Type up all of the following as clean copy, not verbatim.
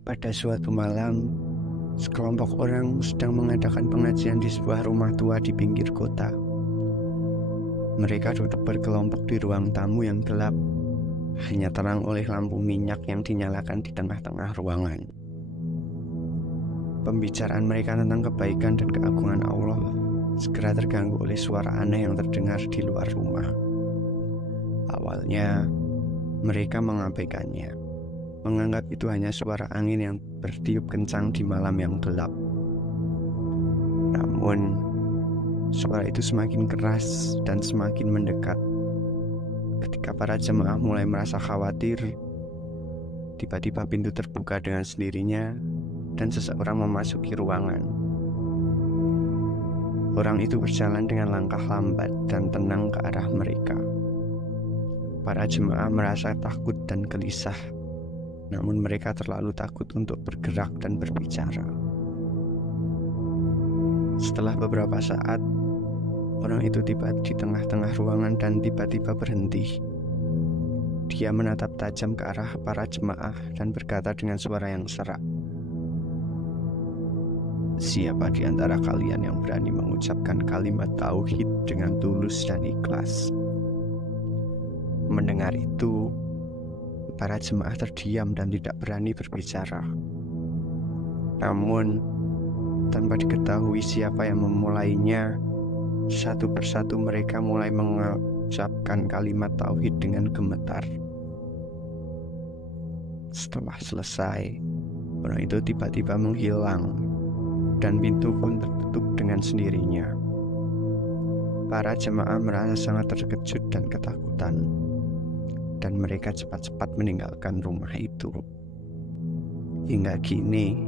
Pada suatu malam, sekelompok orang sedang mengadakan pengajian di sebuah rumah tua di pinggir kota. Mereka duduk berkelompok di ruang tamu yang gelap, hanya terang oleh lampu minyak yang dinyalakan di tengah-tengah ruangan. Pembicaraan mereka tentang kebaikan dan keagungan Allah segera terganggu oleh suara aneh yang terdengar di luar rumah. Awalnya, mereka mengabaikannya, menganggap itu hanya suara angin yang bertiup kencang di malam yang gelap. Namun, suara itu semakin keras dan semakin mendekat. Ketika para jemaah mulai merasa khawatir, tiba-tiba pintu terbuka dengan sendirinya dan seseorang memasuki ruangan. Orang itu berjalan dengan langkah lambat dan tenang ke arah mereka. Para jemaah merasa takut dan gelisah, namun mereka terlalu takut untuk bergerak dan berbicara. Setelah beberapa saat, orang itu tiba di tengah-tengah ruangan dan tiba-tiba berhenti. Dia menatap tajam ke arah para jemaah dan berkata dengan suara yang serak, "Siapa di antara kalian yang berani mengucapkan kalimat tauhid dengan tulus dan ikhlas?" Mendengar itu, para jemaah terdiam dan tidak berani berbicara. Namun, tanpa diketahui siapa yang memulainya, satu persatu mereka mulai mengucapkan kalimat tauhid dengan gemetar. Setelah selesai, orang itu tiba-tiba menghilang dan pintu pun tertutup dengan sendirinya. Para jemaah merasa sangat terkejut dan ketakutan, dan mereka cepat-cepat meninggalkan rumah itu. Hingga kini,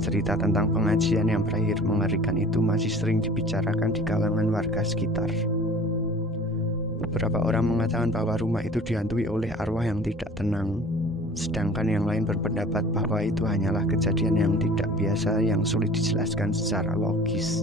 cerita tentang pengajian yang berakhir mengerikan itu masih sering dibicarakan di kalangan warga sekitar. Beberapa orang mengatakan bahwa rumah itu dihantui oleh arwah yang tidak tenang, sedangkan yang lain berpendapat bahwa itu hanyalah kejadian yang tidak biasa yang sulit dijelaskan secara logis.